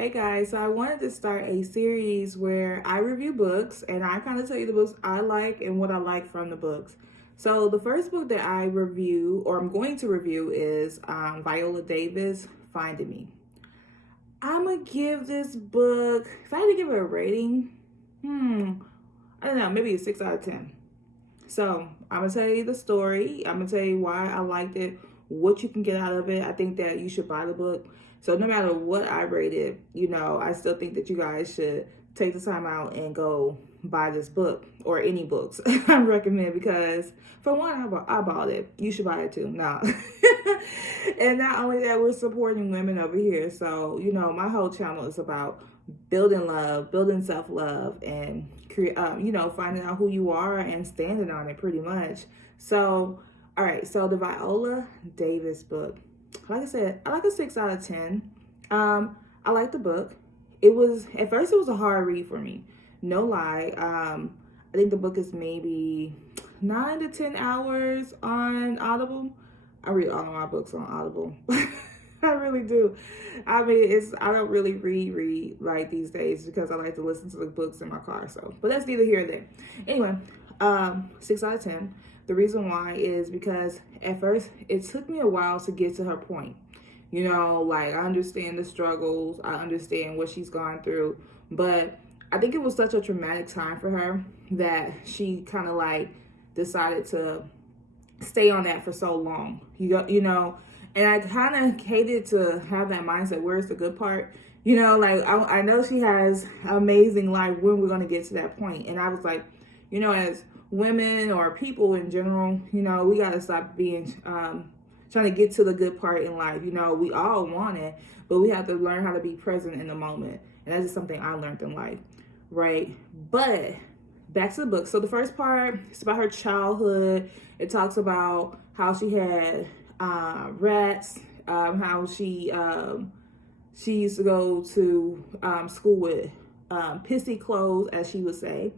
Hey guys, so I wanted to start a series where I review books and I kind of tell you the books I like and what I like from the books. So the first book that I review, or I'm going to review, is Viola Davis Finding Me. I'm gonna give this book, if I had to give it a rating, I don't know, maybe a 6 out of 10. So I'm gonna tell you the story. I'm gonna tell you why I liked it, what you can get out of it. I think that you should buy the book. So no matter what I rated, I still think that you guys should take the time out and go buy this book or any books I recommend, because for one, I bought it. You should buy it too. No. And not only that, we're supporting women over here. So, my whole channel is about building love, building self-love, and finding out who you are and standing on it pretty much. So, all right. So the Viola Davis book, like I said, I like a 6 out of 10. I like the book. At first it was a hard read for me. No lie. I think the book is maybe 9 to 10 hours on Audible. I read all of my books on Audible. I really do. I mean, I don't really read like these days because I like to listen to the books in my car. So, but that's neither here nor there. Anyway, 6 out of 10. The reason why is because at first it took me a while to get to her point. I understand the struggles. I understand what she's gone through, but I think it was such a traumatic time for her that she kind of decided to stay on that for so long. And I kind of hated to have that mindset. Where's the good part? I know she has amazing life when we're going to get to that point. And I was like, as women or people in general, we got to stop being, trying to get to the good part in life. We all want it, but we have to learn how to be present in the moment. And that's just something I learned in life, right? But back to the book. So the first part is about her childhood. It talks about how she had rats, how she used to go to school with pissy clothes, as she would say,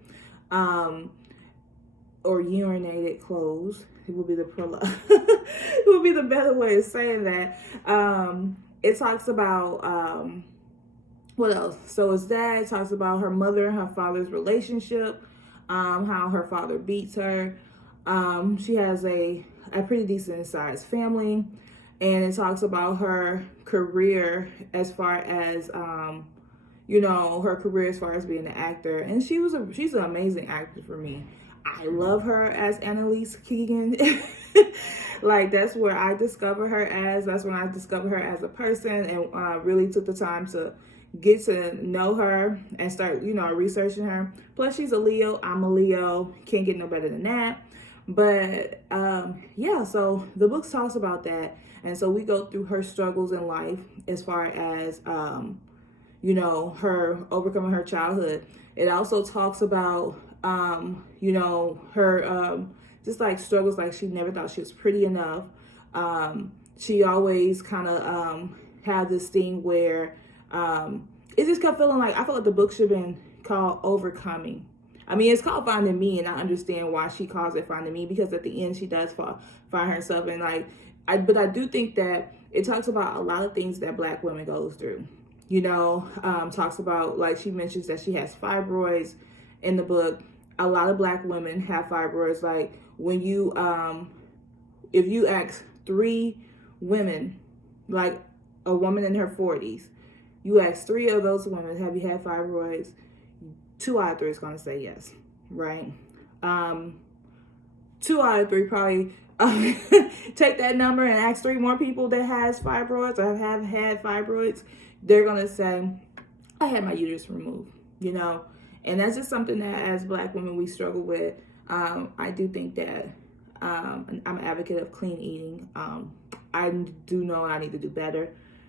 or urinated clothes. It would be it would be the better way of saying that. It talks about what else? So it's that. It talks about her mother and her father's relationship, how her father beats her. She has a pretty decent sized family, and it talks about her career as far as her career as far as being an actor. And she's an amazing actor for me. I love her as Annalise Keegan. That's where I discover her as. That's when I discovered her as a person, and really took the time to get to know her and start, researching her. Plus, she's a Leo. I'm a Leo. Can't get no better than that. But so the book talks about that. And so we go through her struggles in life as far as, her overcoming her childhood. It also talks about, her just struggles, she never thought she was pretty enough. She always kind of had this thing where it just kept feeling I felt like the book should have been called Overcoming. I mean, it's called Finding Me, and I understand why she calls it Finding Me, because at the end she does find herself. And but I do think that it talks about a lot of things that Black women goes through. Talks about, she mentions that she has fibroids in the book. A lot of Black women have fibroids. When you, if you ask 3 women, a woman in her 40s, you ask 3 of those women, have you had fibroids? 2 out of 3 is going to say yes, right? 2 out of 3 probably take that number and ask 3 more people that has fibroids or have had fibroids. They're going to say, I had my uterus removed, And that's just something that as Black women we struggle with. I do think that I'm an advocate of clean eating. I do know I need to do better.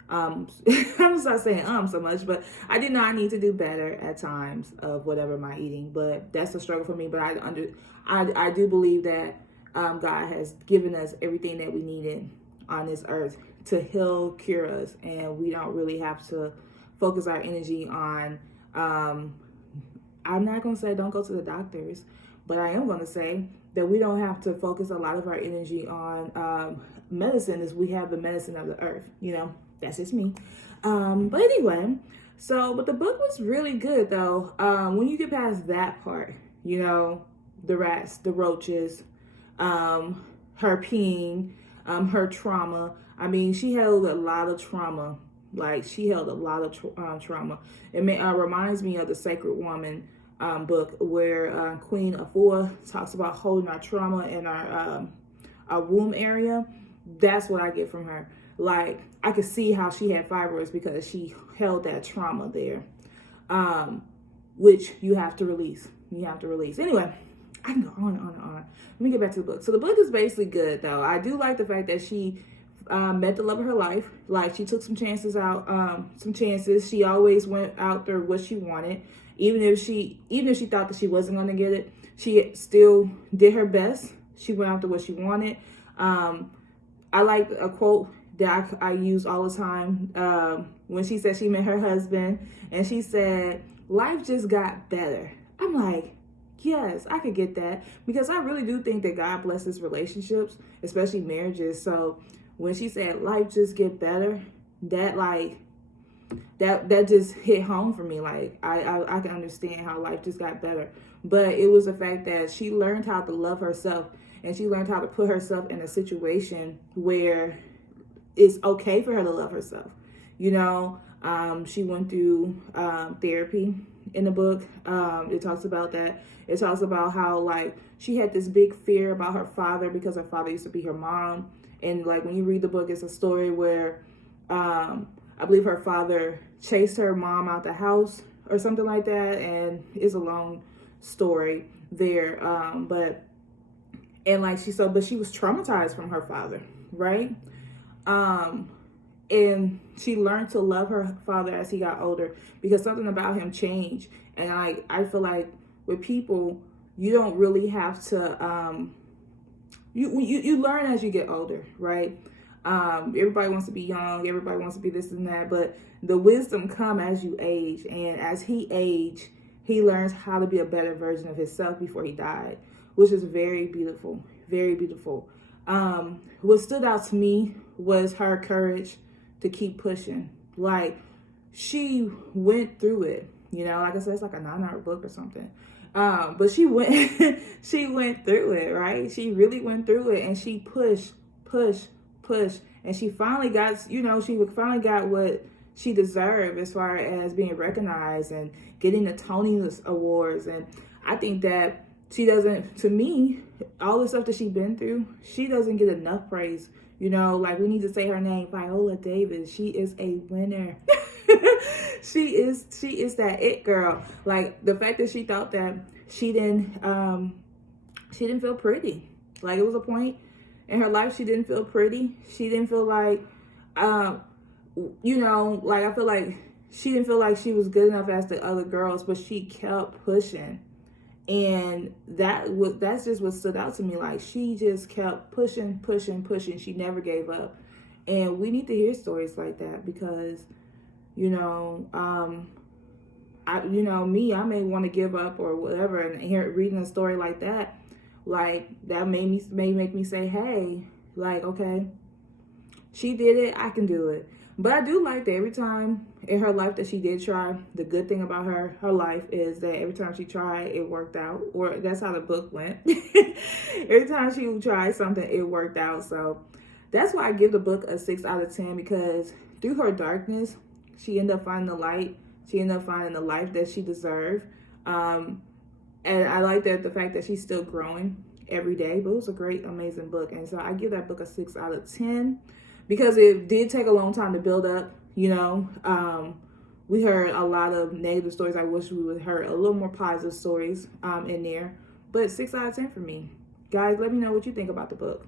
I'm just not saying so much, but I do know I need to do better at times of whatever my eating. But that's a struggle for me. But I do believe that God has given us everything that we needed on this earth to heal, cure us, and we don't really have to focus our energy on. I'm not gonna say don't go to the doctors, but I am gonna say that we don't have to focus a lot of our energy on medicine, as we have the medicine of the earth. That's just me. But anyway, So, but the book was really good though. When you get past that part, you know, the rats, the roaches, her peeing, her trauma. I mean, she held a lot of trauma. Like, she held a lot of trauma. It reminds me of the Sacred Woman book, where Queen Afua talks about holding our trauma in our womb area. That's what I get from her. Like, I could see how she had fibroids because she held that trauma there, which you have to release. You have to release. Anyway, I can go on and on and on. Let me get back to the book. So the book is basically good, though. I do like the fact that she met the love of her life. Like, she took some chances out, some chances. She always went out there what she wanted. Even if she thought that she wasn't going to get it, she still did her best. She went after what she wanted. I like a quote that I use all the time, when she said she met her husband, and she said, "Life just got better." I'm like, yes, I could get that, because I really do think that God blesses relationships, especially marriages. So when she said life just get better, that just hit home for me. Like, I can understand how life just got better. But it was the fact that she learned how to love herself, and she learned how to put herself in a situation where it's okay for her to love herself. You know, she went through therapy in the book. It talks about that. It talks about how, like, she had this big fear about her father because her father used to be her mom. And, like, when you read the book, it's a story where I believe her father chased her mom out the house or something like that. And it's a long story there. But she was traumatized from her father, right? And she learned to love her father as he got older, because something about him changed. And I feel like with people, you don't really have to, you learn as you get older, right? Everybody wants to be young. Everybody wants to be this and that, but the wisdom come as you age. And as he aged, he learns how to be a better version of himself before he died, which is very beautiful, very beautiful. What stood out to me was her courage to keep pushing. Like, she went through it, you know, like I said, it's like a 9-hour book or something. But she went, she went through it, right? She really went through it, and she pushed, and she finally got, she finally got what she deserved as far as being recognized and getting the Tony Awards. And I think that she doesn't, to me, all the stuff that she's been through, she doesn't get enough praise. You know, like, we need to say her name, Viola Davis. She is a winner. She is that it girl. Like, the fact that she thought that she didn't feel pretty. Like, it was a point in her life she didn't feel pretty. She didn't feel like, I feel like she didn't feel like she was good enough as the other girls, but she kept pushing. And that's just what stood out to me. Like, she just kept pushing. She never gave up. And we need to hear stories like that, because, I may want to give up or whatever, and reading a story like that, like, that may make me say, hey, like, okay, she did it, I can do it. But I do like that every time in her life that she did try, the good thing about her life is that every time she tried, it worked out. Or that's how the book went. Every time she tried something, it worked out. So that's why I give the book a 6 out of 10, because through her darkness, she ended up finding the light. She ended up finding the life that she deserved. And I like that the fact that she's still growing every day. But it was a great, amazing book. And so I give that book a 6 out of 10. Because it did take a long time to build up, we heard a lot of negative stories. I wish we would have heard a little more positive stories in there. But 6 out of 10 for me. Guys, let me know what you think about the book.